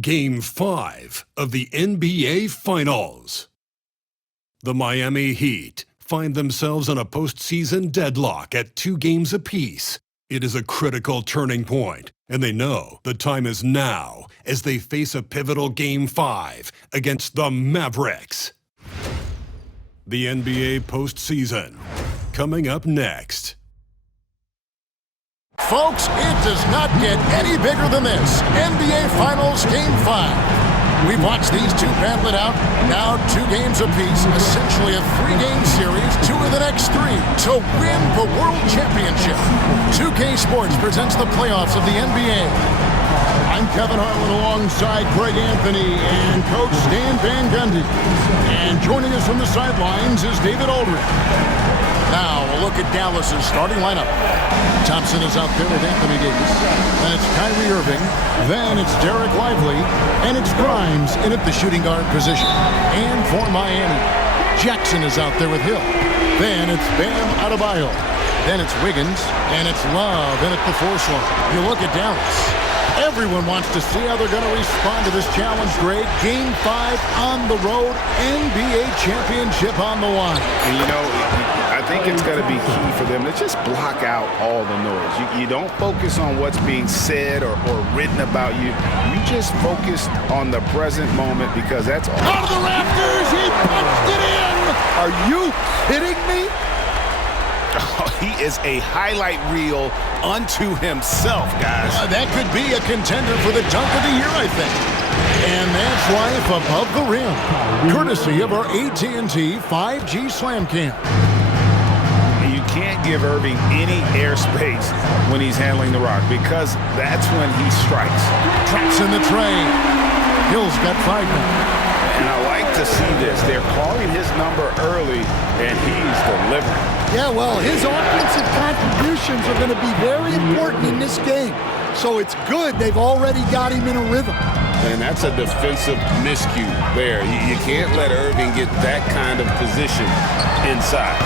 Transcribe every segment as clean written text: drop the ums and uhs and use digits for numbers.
Game 5 of the NBA Finals. The Miami Heat find themselves on a postseason deadlock at 2 games apiece. It is a critical turning point, and they know the time is now as they face a pivotal Game 5 against the Mavericks. The NBA postseason, coming up next. Folks, it does not get any bigger than this. NBA Finals Game 5. We've watched these two battle it out. Now 2 games apiece, essentially a 3-game series, 2 of the next 3 to win the World Championship. 2K Sports presents the playoffs of the NBA. I'm Kevin Harlan alongside Greg Anthony and Coach Stan Van Gundy. And joining us from the sidelines is David Aldridge. Now, a look at Dallas's starting lineup. Thompson is out there with Anthony Davis. Then it's Kyrie Irving. Then it's Derek Lively. And it's Grimes in at the shooting guard position. And for Miami, Jackson is out there with Hill. Then it's Bam Adebayo. Then it's Wiggins. And it's Love in at the 4 slot. You look at Dallas. Everyone wants to see how they're going to respond to this challenge, Greg. Game 5 on the road, NBA championship on the line. And you know, I think it's going to be key for them to just block out all the noise. You don't focus on what's being said or written about you. You just focus on the present moment because that's all. Out of the rafters, he punched it in! Are you kidding me? Oh, he is a highlight reel unto himself, guys. That could be a contender for the dunk of the year, I think. And that's life above the rim, courtesy of our AT&T 5G Slam Cam. You can't give Irving any airspace when he's handling the rock because that's when he strikes. Traps in the tray. Hill's got 5 now. And I like to see this. They're calling his number early, and he's delivering. Yeah, well, his offensive contributions are going to be very important in this game. So it's good they've already got him in a rhythm. And that's a defensive miscue there. You can't let Irving get that kind of position inside.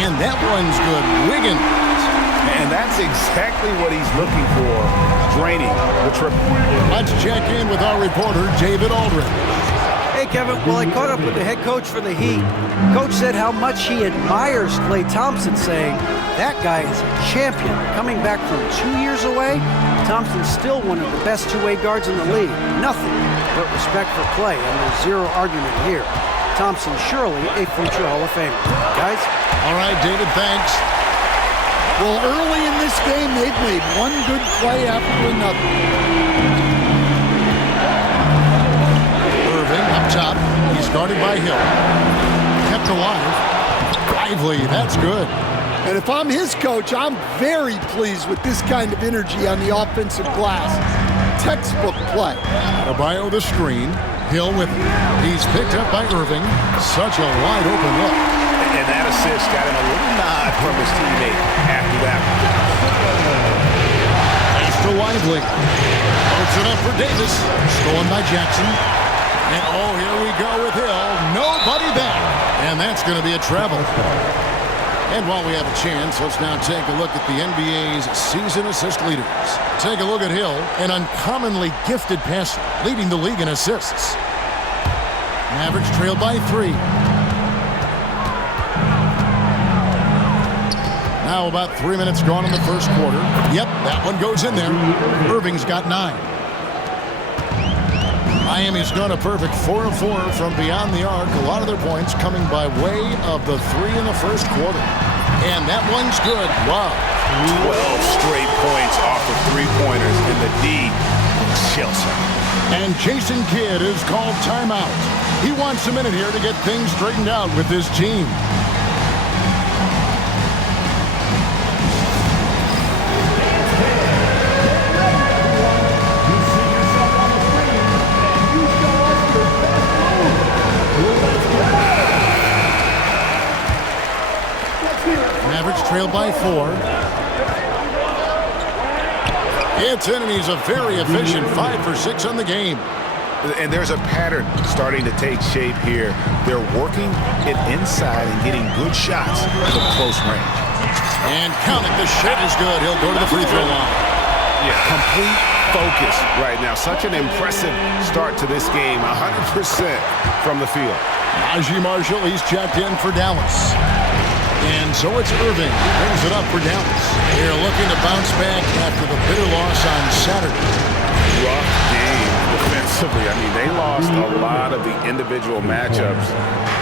And that one's good. Wiggins. And that's exactly what he's looking for, draining the triple. Let's check in with our reporter, David Aldridge. Hey, Kevin. Well, I caught up with the head coach for the Heat. Coach said how much he admires Klay Thompson, saying that guy is a champion. Coming back from 2 years away, Thompson's still one of the best two-way guards in the league. Nothing but respect for Klay, and there's zero argument here. Thompson surely a future Hall of Famer. Guys? All right, David, thanks. Well, early in this game, they've made one good play after another. Up top, he's guarded by Hill. Kept alive. Lively, that's good. And if I'm his coach, I'm very pleased with this kind of energy on the offensive glass. Textbook play. Adebayo the screen. Hill with him. He's picked up by Irving. Such a wide open look. And that assist got him a little nod from his teammate after that. Nice to Lively. Puts it up for Davis. Stolen by Jackson. And oh, here we go with Hill. Nobody back. And that's going to be a travel. And while we have a chance, let's now take a look at the NBA's season assist leaders. Take a look at Hill, an uncommonly gifted passer, leading the league in assists. Mavericks trail by 3. Now about 3 minutes gone in the first quarter. Yep, that one goes in there. Irving's got 9. Miami's gone a perfect 4 of 4 from beyond the arc. A lot of their points coming by way of the 3 in the first quarter. And that one's good. Wow. 12 straight points off of 3-pointers in the D. Chelsea. And Jason Kidd is called timeout. He wants a minute here to get things straightened out with his team. Mavericks trail by 4. It's in, and he's a very efficient 5 for 6 on the game. And there's a pattern starting to take shape here. They're working it inside and getting good shots from close range. And count it, the shot is good. He'll go to the free throw line. Yeah, complete focus right now. Such an impressive start to this game. 100% from the field. Najee Marshall, he's checked in for Dallas. And so it's Irving who brings it up for Dallas. They're looking to bounce back after the bitter loss on Saturday. Rough game defensively. I mean, they lost a lot of the individual matchups,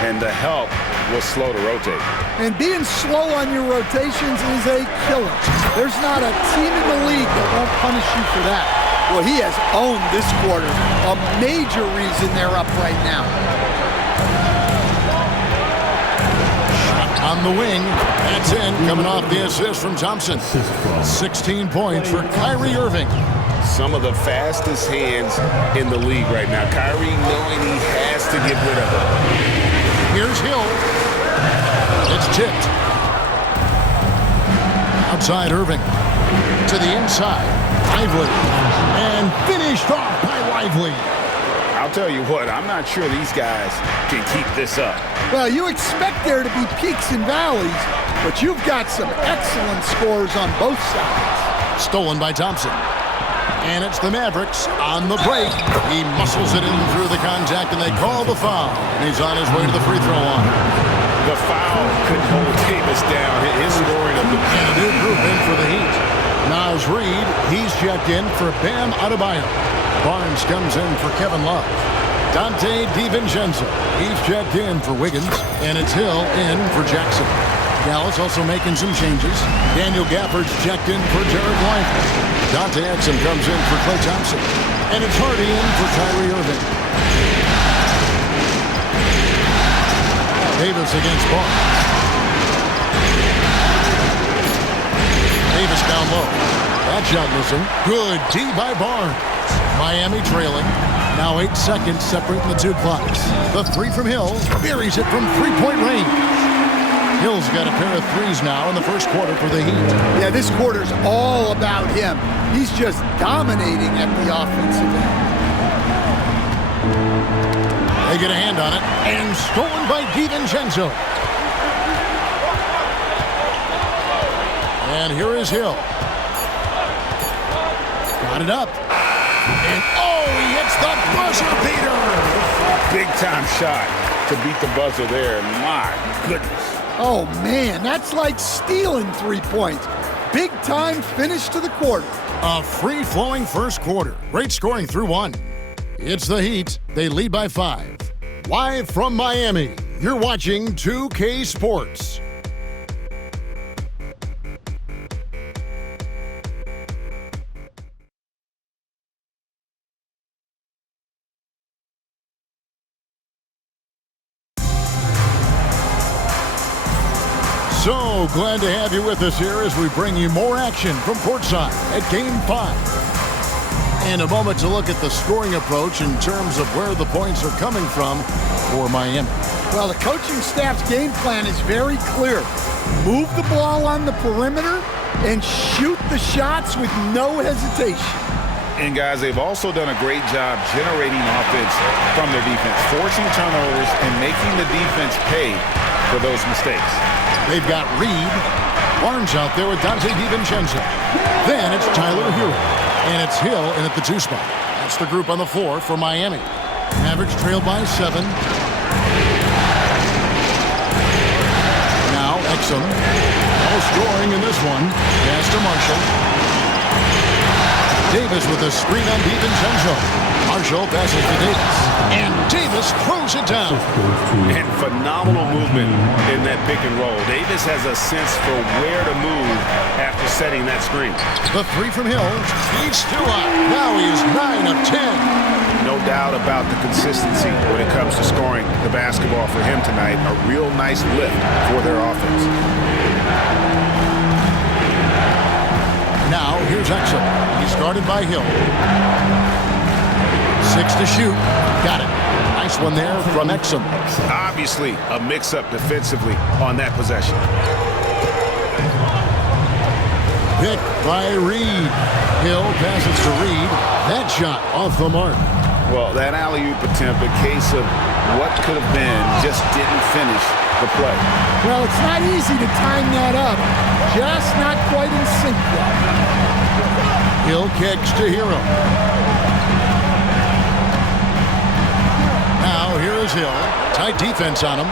and the help was slow to rotate. And being slow on your rotations is a killer. There's not a team in the league that won't punish you for that. Well, he has owned this quarter. A major reason they're up right now. On the wing, that's in, coming off the assist from Thompson. 16 points for Kyrie Irving. Some of the fastest hands in the league right now. Kyrie knowing he has to get rid of it. Here's Hill. It's tipped. Outside Irving. To the inside. Lively. And finished off by Lively. I'll tell you what, I'm not sure these guys can keep this up. Well, you expect there to be peaks and valleys, but you've got some excellent scores on both sides. Stolen by Thompson. And it's the Mavericks on the break. He muscles it in through the contact, and they call the foul. And he's on his way to the free throw line. The foul couldn't hold Davis down. His scoring of the... And a new group in for the Heat. Naz Reid, he's checked in for Bam Adebayo. Barnes comes in for Kevin Love. Dante DiVincenzo, he's checked in for Wiggins. And it's Hill in for Jackson. Dallas also making some changes. Daniel Gafford's checked in for Jared Lively. Dante Exum comes in for Klay Thompson. And it's Hardy in for Kyrie Irving. Davis against Barnes. Davis down low. That shot missing. Good D by Barnes. Miami trailing. Now 8 seconds separating the two clocks. The three from Hill buries it from three-point range. Hill's got a pair of threes now in the first quarter for the Heat. Yeah, this quarter's all about him. He's just dominating at the offensive end. They get a hand on it, and stolen by DiVincenzo. And here is Hill. Got it up. And oh, he hits the buzzer beater. Big-time shot to beat the buzzer there. My goodness. Oh, man, that's like stealing 3 points. Big-time finish to the quarter. A free-flowing first quarter. Great scoring through one. It's the Heat. They lead by 5. Live from Miami, you're watching 2K Sports. So glad to have you with us here as we bring you more action from courtside at Game 5. And a moment to look at the scoring approach in terms of where the points are coming from for Miami. Well, the coaching staff's game plan is very clear. Move the ball on the perimeter and shoot the shots with no hesitation. And guys, they've also done a great job generating offense from their defense, forcing turnovers and making the defense pay for those mistakes. They've got Reid, Barnes out there with Dante DiVincenzo. Then it's Tyler Hero, and it's Hill in at the 2 spot. That's the group on the floor for Miami. Mavericks trail by 7. Now Exum, no scoring in this one. Pass to Marshall. Davis with a screen on DiVincenzo. Marshall passes to Davis. And Davis throws it down. And phenomenal movement in that pick and roll. Davis has a sense for where to move after setting that screen. The 3 from Hill. He's still out. Now he is 9 of 10. No doubt about the consistency when it comes to scoring the basketball for him tonight. A real nice lift for their offense. Now, here's Exum. He's guarded by Hill. 6 to shoot. Got it. Nice one there from Exum. Obviously, a mix-up defensively on that possession. Pick by Reed. Hill passes to Reed. That shot off the mark. Well, that alley-oop attempt, a case of what could have been, just didn't finish the play. Well, it's not easy to time that up. Just not quite in sync yet. Hill kicks to Hero. Now here is Hill. Tight defense on him.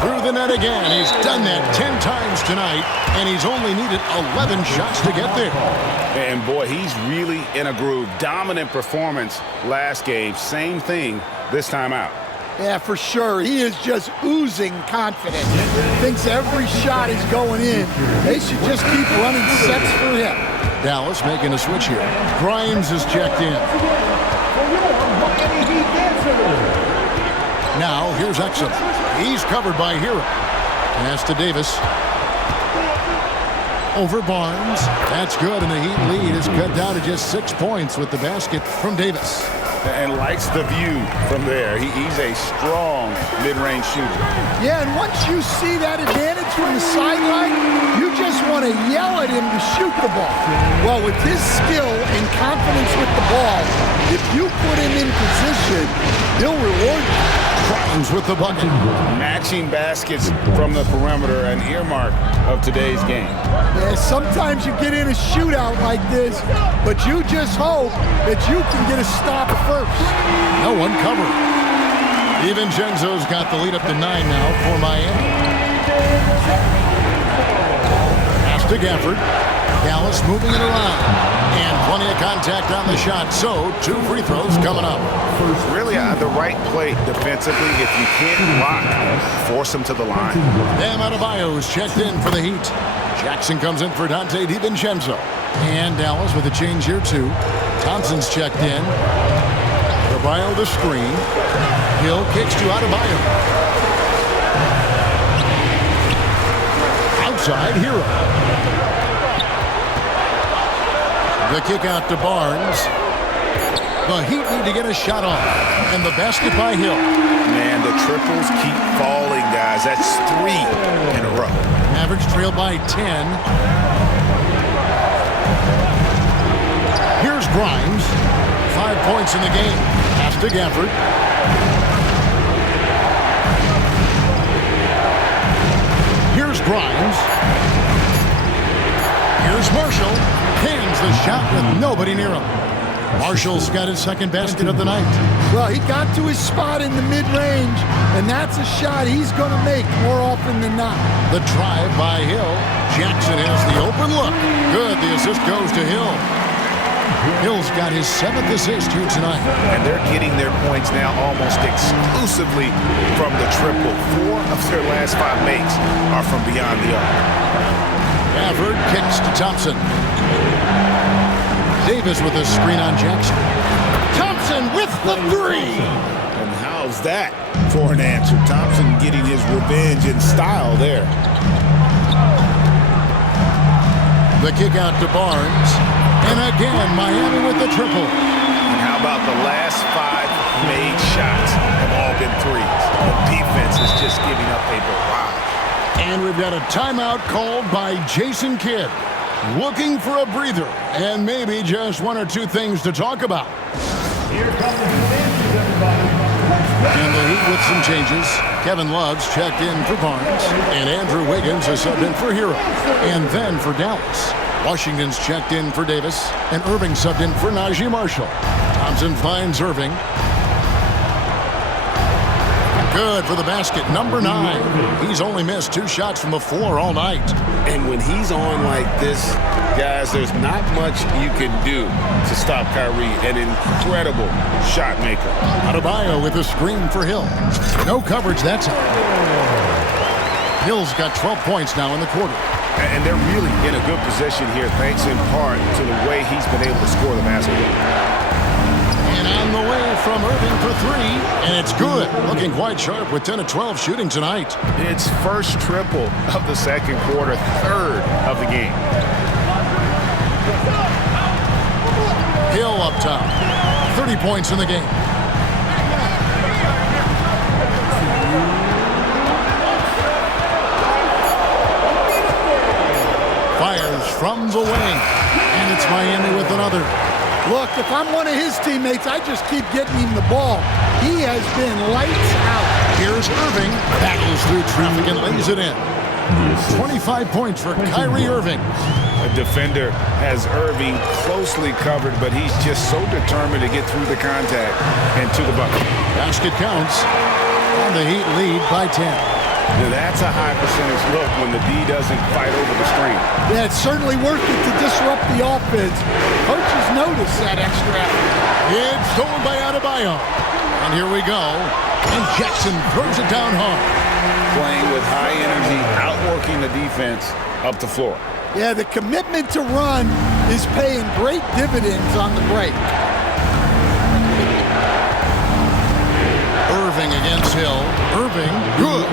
Through the net again. He's done that 10 times tonight, and he's only needed 11 shots to get there. And boy, he's really in a groove. Dominant performance last game. Same thing this time out. Yeah, for sure. He is just oozing confidence. Thinks every shot is going in. They should just keep running sets for him. Dallas making a switch here. Grimes is checked in. Now, here's Exum. He's covered by Hero. Pass to Davis. Over Barnes. That's good, and the Heat lead is cut down to just 6 points with the basket from Davis. And likes the view from there. He's a strong mid-range shooter. Yeah, and once you see that advantage from the sideline, you just want to yell at him to shoot the ball. Well, with his skill and confidence with the ball, if you put him in position, he'll reward you. Grimes with the bucket. Matching baskets from the perimeter, an earmark of today's game. Yeah, sometimes you get in a shootout like this, but you just hope that you can get a stop first. No one covered. DiVincenzo's got the lead up to 9 now for Miami. Pass to Gafford. Dallas moving it around. And plenty of contact on the shot. So, 2 free throws coming up. Really the right play defensively. If you can't block, force him to the line. Bam Adebayo's checked in for the Heat. Jackson comes in for Dante DiVincenzo. And Dallas with a change here too. Thompson's checked in. Adebayo the screen. Hill kicks to Adebayo. Outside Hero. The kick out to Barnes. The Heat need to get a shot off. And the basket by Hill. Man, the triples keep falling, guys. That's 3 in a row. Mavericks trail by 10. Here's Grimes. 5 points in the game. Pass to Gafford. Here's Grimes. Here's Marshall. Hands the shot with nobody near him. Marshall's got his second basket of the night. Well, he got to his spot in the mid-range, and that's a shot he's going to make more often than not. The drive by Hill. Jackson has the open look. Good, the assist goes to Hill. Hill's got his 7th assist here tonight. And they're getting their points now almost exclusively from the triple. 4 of their last 5 makes are from beyond the arc. Gafford kicks to Thompson. Davis with a screen on Jackson. Thompson with the 3. And how's that for an answer? Thompson getting his revenge in style there. The kick out to Barnes. And again, Miami with the triple. And how about the last 5 made shots have all been threes? The defense is just giving up a barrage. And we've got a timeout called by Jason Kidd. Looking for a breather and maybe just 1 or 2 things to talk about. Here comes the changes, everybody. And the Heat with some changes. Kevin Love's checked in for Barnes. And Andrew Wiggins has subbed in for Hero. And then for Dallas. Washington's checked in for Davis. And Irving subbed in for Najee Marshall. Thompson finds Irving. Good for the basket, number 9. He's only missed 2 shots from the floor all night. And when he's on like this, guys, there's not much you can do to stop Kyrie, an incredible shot maker. Adebayo with a screen for Hill. No coverage that time. Hill's got 12 points now in the quarter. And they're really in a good position here, thanks in part to the way he's been able to score the basketball. And on the way from Irving for 3, and it's good. Looking quite sharp with 10 of 12 shooting tonight. It's first triple of the second quarter, 3rd of the game. Hill up top. 30 points in the game. Fires from the wing. And it's Miami with another. Look, if I'm one of his teammates, I just keep getting him the ball. He has been lights out. Here's Irving. Battles through traffic and lays it in. 25 points for Kyrie Irving. A defender has Irving closely covered, but he's just so determined to get through the contact and to the bucket. Basket counts. And the Heat lead by 10. Now that's a high percentage look when the D doesn't fight over the screen. Yeah, it's certainly worth it to disrupt the offense. Coaches notice that extra effort. It's stolen by Adebayo. And here we go. And Jackson throws it down hard. Playing with high energy, outworking the defense up the floor. Yeah, the commitment to run is paying great dividends on the break. Irving against Hill. Irving, good.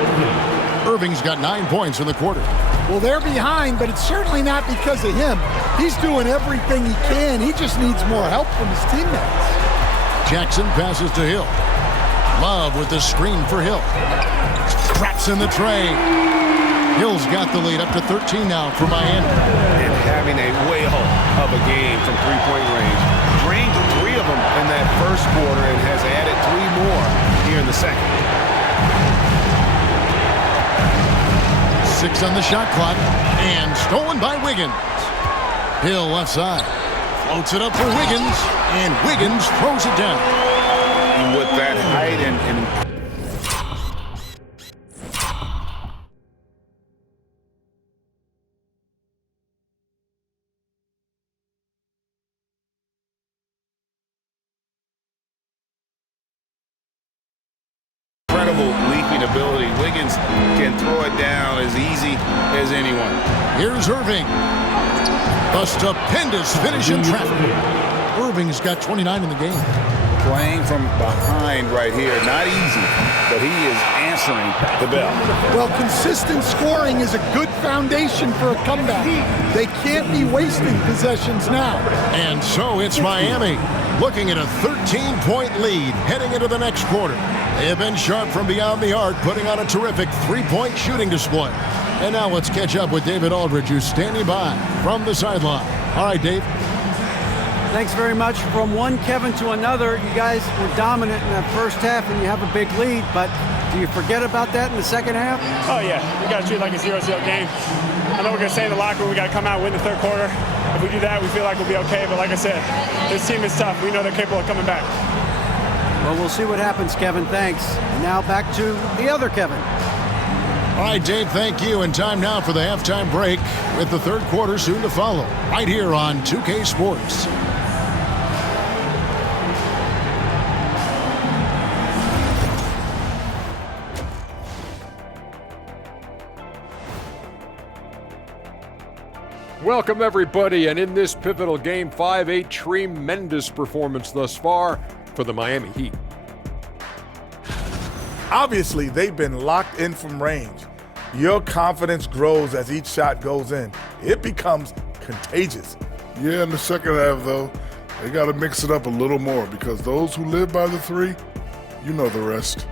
Irving's got 9 points in the quarter. Well, they're behind, but it's certainly not because of him. He's doing everything he can. He just needs more help from his teammates. Jackson passes to Hill. Love with the screen for Hill. Traps in the tray. Hill's got the lead up to 13 now for Miami. And having a whale of a game from three-point range. Drained 3 of them in that first quarter and has added 3 more here in the second. 6 on the shot clock. And stolen by Wiggins. Hill left side. Floats it up for Wiggins. And Wiggins throws it down. And with that height and leaping ability. Wiggins can throw it down as easy as anyone. Here's Irving. A stupendous finish in traffic. Irving's got 29 in the game. Playing from behind right here. Not easy, but he is answering the bell. Well, consistent scoring is a good foundation for a comeback. They can't be wasting possessions now. And so it's Miami looking at a 13-point lead heading into the next quarter. They have been sharp from beyond the arc, putting on a terrific 3-point shooting display. And now let's catch up with David Aldridge, who's standing by from the sideline. All right, Dave. Thanks very much. From one Kevin to another, you guys were dominant in that first half and you have a big lead, but do you forget about that in the second half? Oh, yeah. We got to treat it like a 0-0 game. I know we're going to stay in the locker room. We got to come out and win the third quarter. If we do that, we feel like we'll be okay. But like I said, this team is tough. We know they're capable of coming back. Well, we'll see what happens, Kevin. Thanks. And now back to the other Kevin. All right, Dave, thank you. And time now for the halftime break with the third quarter soon to follow right here on 2K Sports. Welcome, everybody, and in this pivotal Game 5, a tremendous performance thus far for the Miami Heat. Obviously, they've been locked in from range. Your confidence grows as each shot goes in. It becomes contagious. Yeah, in the second half, though, they got to mix it up a little more because those who live by the 3, you know the rest.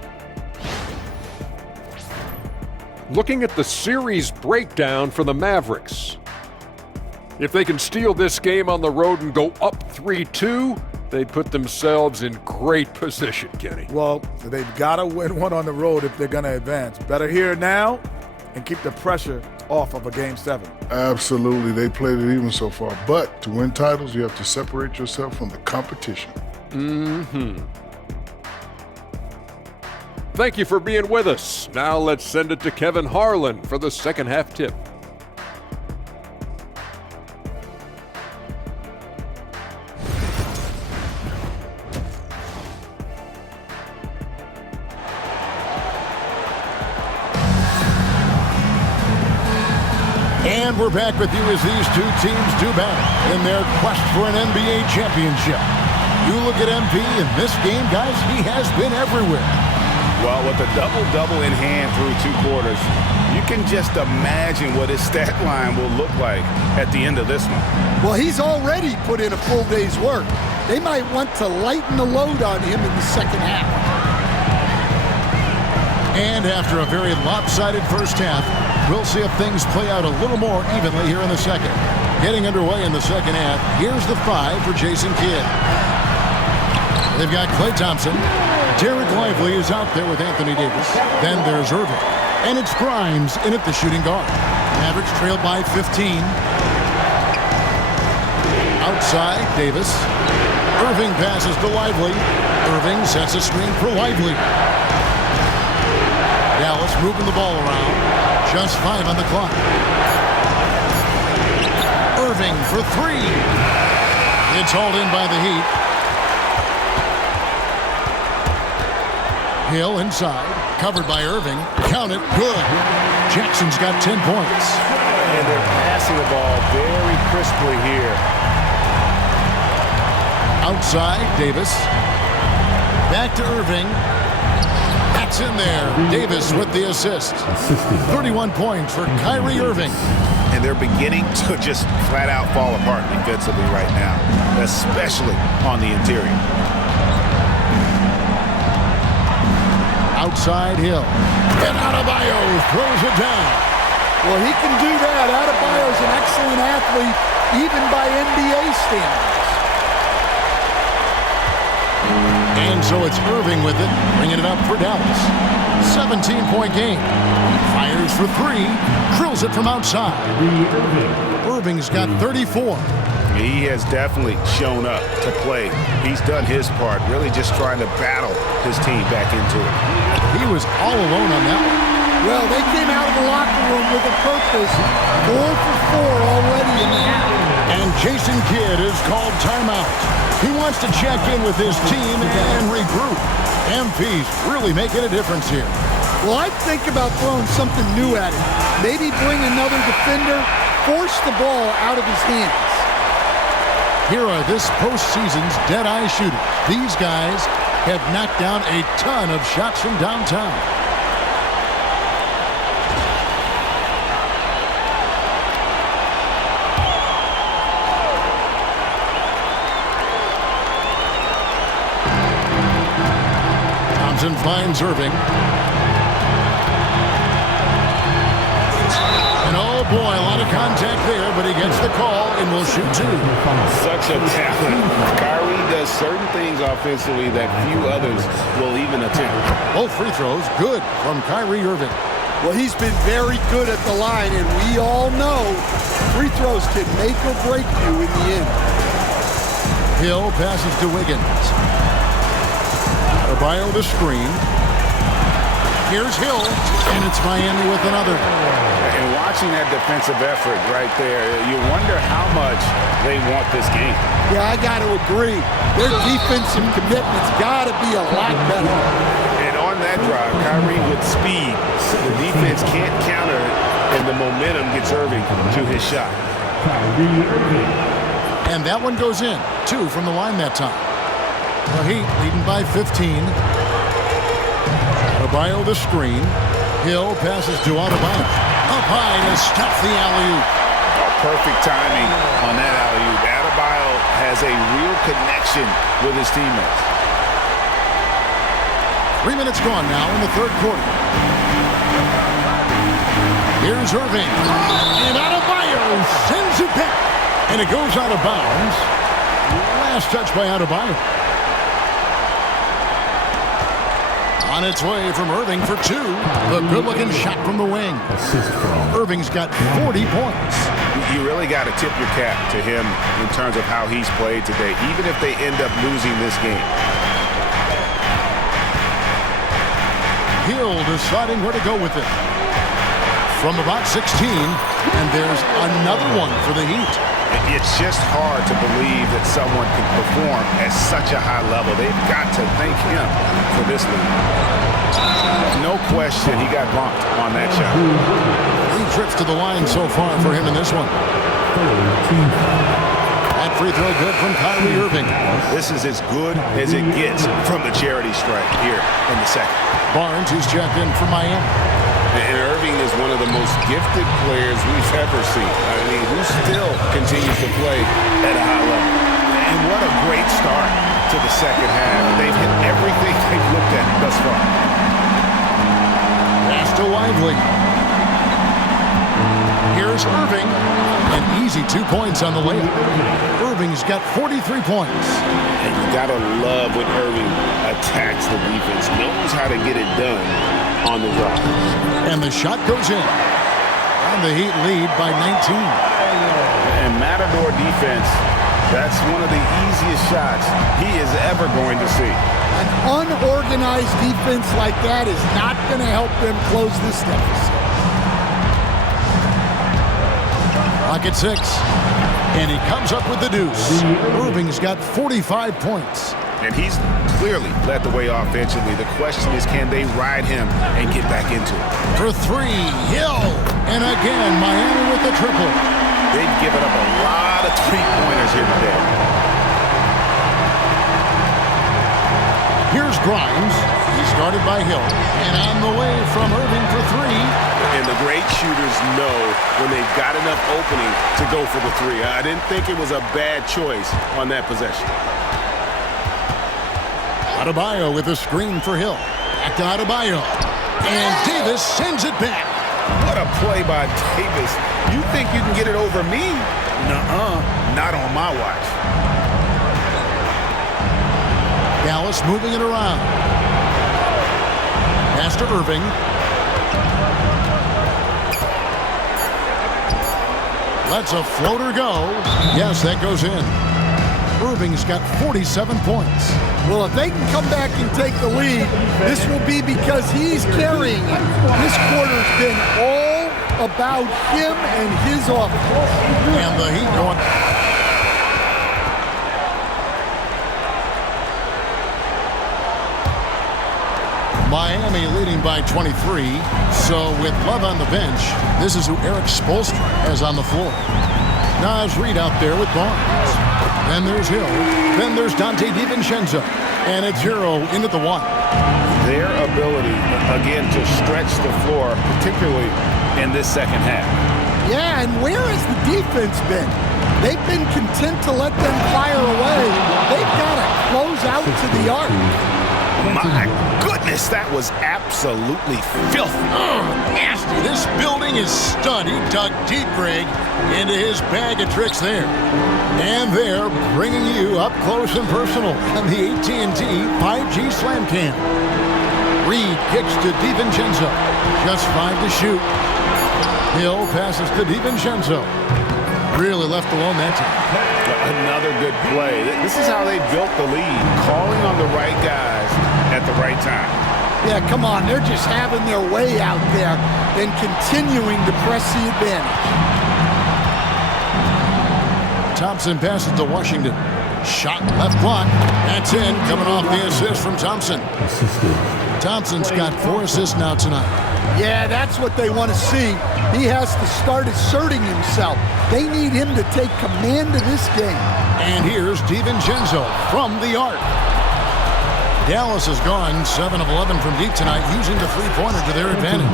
Looking at the series breakdown for the Mavericks. If they can steal this game on the road and go up 3-2, they'd put themselves in great position, Kenny. Well, they've got to win one on the road if they're going to advance. Better here now and keep the pressure off of a Game 7. Absolutely. They played it even so far. But to win titles, you have to separate yourself from the competition. Thank you for being with us. Now let's send it to Kevin Harlan for the second half tip. And we're back with you as these two teams do battle in their quest for an NBA championship. You look at MP in this game, guys, he has been everywhere. Well, with a double-double in hand through 2 quarters, you can just imagine what his stat line will look like at the end of this one. Well, he's already put in a full day's work. They might want to lighten the load on him in the second half. And after a very lopsided first half, we'll see if things play out a little more evenly here in the second. Getting underway in the second half. Here's the 5 for Jason Kidd. They've got Klay Thompson. Derek Lively is out there with Anthony Davis. Then there's Irving. And it's Grimes in at the shooting guard. Mavericks trailed by 15. Outside, Davis. Irving passes to Lively. Irving sets a screen for Lively. Dallas moving the ball around. Just 5 on the clock. Irving for 3. It's hauled in by the Heat. Hill inside. Covered by Irving. Count it. Good. Jackson's got 10 points. And they're passing the ball very crisply here. Outside, Davis. Back to Irving. That's in there. Davis with the assist. 31 points for Kyrie Irving. And they're beginning to just flat out fall apart defensively right now, especially on the interior. Outside Hill. And Adebayo throws it down. Well, he can do that. Adebayo's an excellent athlete, even by NBA standards. And so it's Irving with it, bringing it up for Dallas. 17-point game. Fires for 3. Drills it from outside. Irving's got 34. He has definitely shown up to play. He's done his part, really just trying to battle his team back into it. He was all alone on that one. Well, they came out of the locker room with a purpose. 4 for 4 already in the half. And Jason Kidd is called timeout. He wants to check in with his team and regroup. MP's really making a difference here. Well, I'd think about throwing something new at him. Maybe bring another defender, force the ball out of his hands. Here are this postseason's dead-eye shooters. These guys have knocked down a ton of shots from downtown. Thompson finds Irving. And oh boy, a lot of contact there, but he gets the call and will shoot 2. Such a talent. Kyrie does certain things offensively that few others will even attempt. Both free throws good from Kyrie Irving. Well, he's been very good at the line, and we all know free throws can make or break you in the end. Hill passes to Wiggins. Adebayo the screen. Here's Hill, and it's Miami with another. And watching that defensive effort right there, you wonder how much they want this game. Yeah, I got to agree. Their defensive commitment's got to be a lot better. And on that drive, Kyrie with speed, the defense can't counter it, and the momentum gets Irving to his shot. And that one goes in. 2 from the line that time. The Heat leading by 15. Adebayo the screen. Hill passes to Adebayo. Up high to stop the alley-oop. Perfect timing on that alley-oop. Adebayo has a real connection with his teammates. 3 minutes gone now in the third quarter. Here's Irving. And Adebayo sends it back. And it goes out of bounds. Last touch by Adebayo. On its way from Irving for 2. The good-looking shot from the wing. Irving's got 40 points. You really got to tip your cap to him in terms of how he's played today, even if they end up losing this game. Hill deciding where to go with it. From about 16, and there's another one for the Heat. It's just hard to believe that someone can perform at such a high level. They've got to thank him for this lead. No question, he got bumped on that shot. 3 trips to the line so far for him in this one. That free throw good from Kyrie Irving. This is as good as it gets from the charity stripe here in the second. Barnes, who's checked in for Miami. And Irving is one of the most gifted players we've ever seen. I mean, who still continues to play at a high level. And what a great start to the second half. They've hit everything they've looked at thus far. Pass to Lively. Here's Irving. An easy 2 points on the layup. Irving's got 43 points. And you gotta love when Irving attacks the defense, knows how to get it done on the drive. And the shot goes in. And the Heat lead by 19. And Matador defense, that's one of the easiest shots he is ever going to see. An unorganized defense like that is not going to help them close this deficit. Clock at 6. And he comes up with the deuce. Irving's got 45 points. And he's clearly led the way offensively. The question is, can they ride him and get back into it? For 3, Hill. And again, Miami with the triple. They've given up a lot of three-pointers here today. Here's Grimes. He's guarded by Hill. And on the way from Irving for 3. And the great shooters know when they've got enough opening to go for the 3. I didn't think it was a bad choice on that possession. Adebayo with a screen for Hill. Back to Adebayo. And Davis sends it back. What a play by Davis. You think you can get it over me? Nuh-uh. Not on my watch. Dallas moving it around. Pass to Irving. Lets a floater go. Yes, that goes in. Irving's got 47 points. Well, if they can come back and take the lead, this will be because he's carrying it. This quarter's been all about him and his offense. And the Heat going. Miami leading by 23. So with Love on the bench, this is who Eric Spoelstra has on the floor. Naz Reid out there with Barnes. Then there's Hill. Then there's Dante DiVincenzo. And it's Hero into the one. Their ability, again, to stretch the floor, particularly in this second half. Yeah, and where has the defense been? They've been content to let them fire away. They've got to close out to the arc. My goodness, that was absolutely filthy. Nasty. This building is stud. He dug deep, Greg, into his bag of tricks there. And they're bringing you up close and personal on the AT&T 5G Slam Cam. Reid kicks to DiVincenzo. Just 5 to shoot. Hill passes to DiVincenzo. Really left alone that time. Another good play. This is how they built the lead, calling on the right guys at the right time. Yeah, come on. They're just having their way out there and continuing to press the advantage. Thompson passes to Washington. Shot left block. That's in. Coming off the assist from Thompson. Thompson's got 4 assists now tonight. Yeah, that's what they want to see. He has to start asserting himself. They need him to take command of this game. And here's DiVincenzo from the arc. Dallas has gone 7 of 11 from deep tonight, using the three-pointer to their advantage.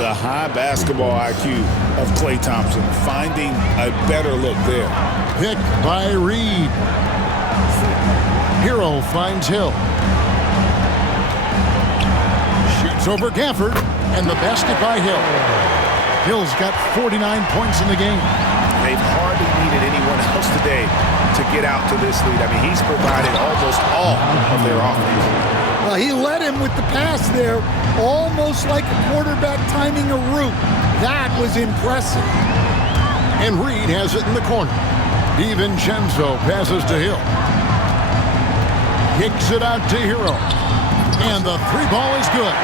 The high basketball IQ of Klay Thompson, finding a better look there. Picked by Reid. Hero finds Hill. Shoots over Gafford, and the basket by Hill. Hill's got 49 points in the game. They've hardly needed anyone else today to get out to this lead. I mean, he's provided almost all of their offense. Well, he led him with the pass there, almost like a quarterback timing a route. That was impressive. And Reid has it in the corner. DiVincenzo passes to Hill. Kicks it out to Hero. And the 3-ball is good.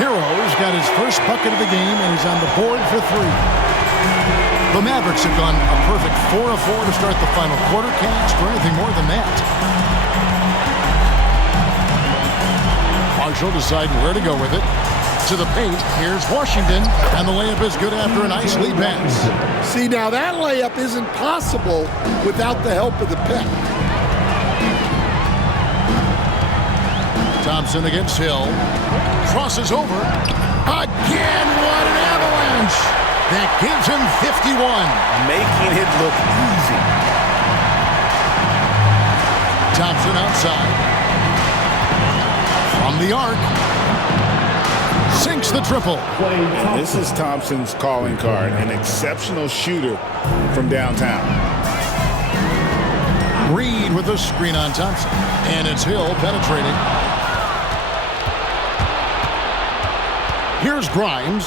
Hero's got his first bucket of the game, and he's on the board for 3. The Mavericks have gone a perfect 4 of 4 to start the final quarter. Can't ask for anything more than that. Marshall deciding where to go with it. To the paint, here's Washington, and the layup is good after a nice lead pass. See, now that layup isn't possible without the help of the pick. Thompson against Hill. Crosses over. Again, what an avalanche! That gives him 51. Making it look easy. Thompson outside. From the arc. sinks the triple. And this is Thompson's calling card, an exceptional shooter from downtown. Reed with a screen on Thompson. And it's Hill penetrating. Here's Grimes.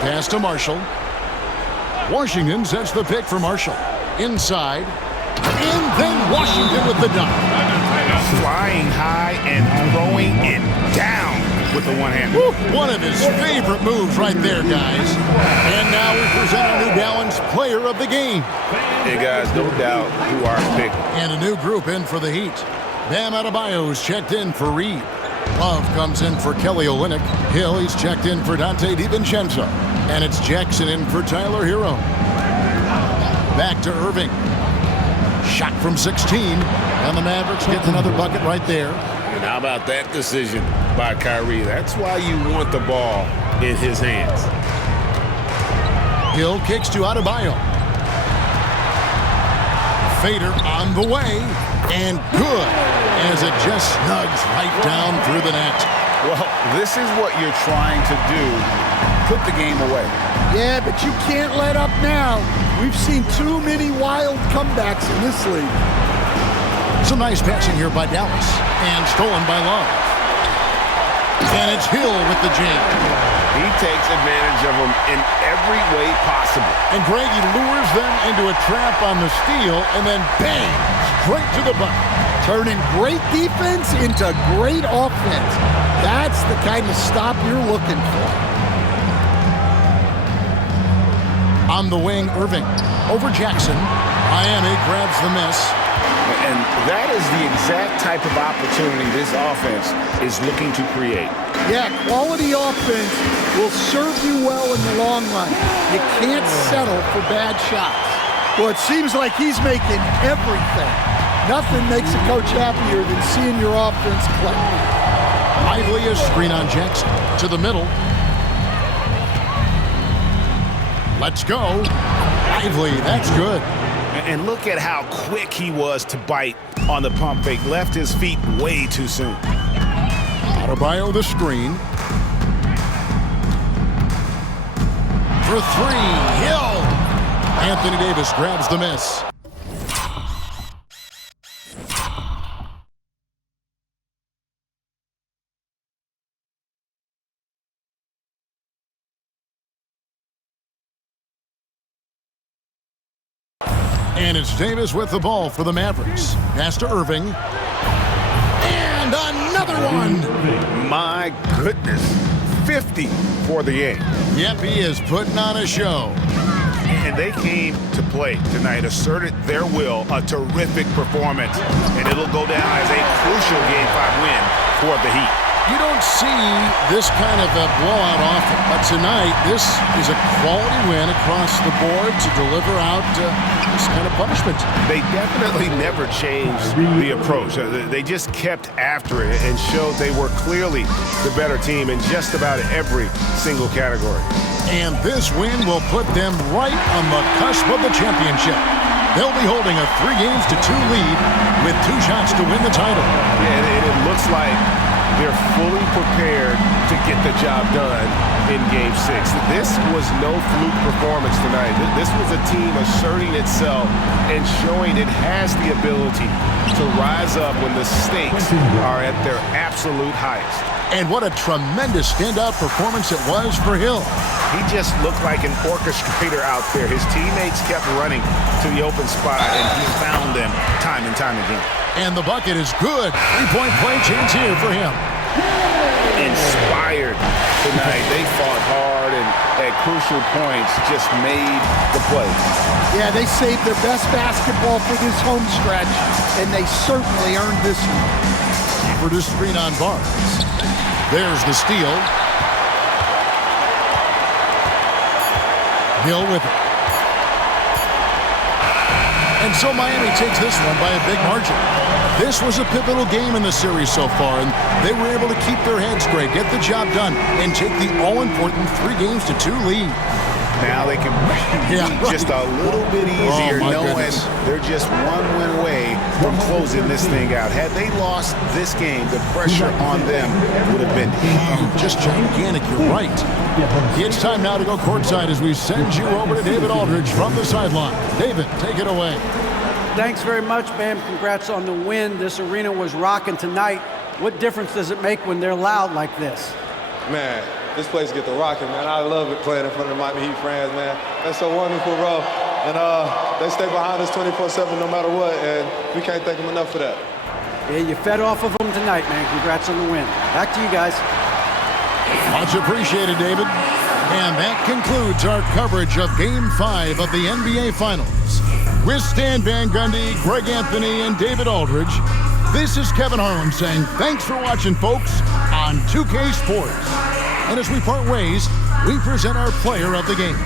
Pass to Marshall. Washington sets the pick for Marshall. Inside. And then Washington with the dunk. Flying high and throwing it down with the one hand. One of his favorite moves right there, guys. And now we present our New Balance player of the game. Hey, guys, no doubt who our pick. And a new group in for the Heat. Bam Adebayo's checked in for Reed. Love comes in for Kelly Olynyk. Hill, he's checked in for Dante DiVincenzo. And it's Jackson in for Tyler Hero. Back to Irving. Shot from 16. And the Mavericks get another bucket right there. And how about that decision by Kyrie? That's why you want the ball in his hands. Hill kicks to Adebayo. Fader on the way. And good, as it just snugs right down through the net. Well, this is what you're trying to do. Put the game away. Yeah, but you can't let up now. We've seen too many wild comebacks in this league. Some nice passing here by Dallas. And stolen by Love. And it's Hill with the jam. He takes advantage of them in every way possible. And Greg, he lures them into a trap on the steal, and then bang, straight to the bucket. Turning great defense into great offense. That's the kind of stop you're looking for. On the wing, Irving. Over Jackson. Miami grabs the miss. And that is the exact type of opportunity this offense is looking to create. Yeah, quality offense will serve you well in the long run. You can't settle for bad shots. Well, it seems like he's making everything. Nothing makes a coach happier than seeing your offense click. Lively a screen on Jackson. To the middle. Let's go. Lively, that's good. And look at how quick he was to bite on the pump fake. Left his feet way too soon. Adebayo the screen. For three, Hill. Anthony Davis grabs the miss. And it's Davis with the ball for the Mavericks. Pass to Irving. And another one. My goodness. 50 for the game. Yep, he is putting on a show. And they came to play tonight, asserted their will, a terrific performance. And it'll go down as a crucial Game 5 win for the Heat. You don't see this kind of a blowout often, but tonight this is a quality win across the board to deliver out this kind of punishment. They definitely never changed the approach. They just kept after it and showed they were clearly the better team in just about every single category. And this win will put them right on the cusp of the championship. They'll be holding a 3-2 lead with 2 shots to win the title. Yeah, and it looks like they're fully prepared to get the job done in Game 6. This was no fluke performance tonight. This was a team asserting itself and showing it has the ability to rise up when the stakes are at their absolute highest. And what a tremendous standout performance it was for Hill. He just looked like an orchestrator out there. His teammates kept running to the open spot, and he found them time and time again. And the bucket is good. 3-point play chance here for him. Inspired tonight. They fought hard and at crucial points just made the plays. Yeah, they saved their best basketball for this home stretch, and they certainly earned this one. For the screen on Barnes. There's the steal. Hill with it. And so Miami takes this one by a big margin. This was a pivotal game in the series so far, and they were able to keep their heads straight, get the job done, and take the all-important 3-2 lead. Now they can breathe just a little bit easier, knowing they're just one win away from closing this thing out. Had they lost this game, the pressure on them would have been huge. Just gigantic, you're right. It's time now to go courtside as we send you over to David Aldridge from the sideline. David, take it away. Thanks very much, Bam. Congrats on the win. This arena was rocking tonight. What difference does it make when they're loud like this? Man, this place get the rocking, man. I love it playing in front of the Miami Heat fans, man. That's so wonderful, bro. And they stay behind us 24/7 no matter what, and we can't thank them enough for that. Yeah, you fed off of them tonight, man. Congrats on the win. Back to you guys. Much appreciated, David. And that concludes our coverage of Game 5 of the NBA Finals. With Stan Van Gundy, Greg Anthony, and David Aldridge, this is Kevin Harlan saying thanks for watching, folks, on 2K Sports. And as we part ways, we present our player of the game.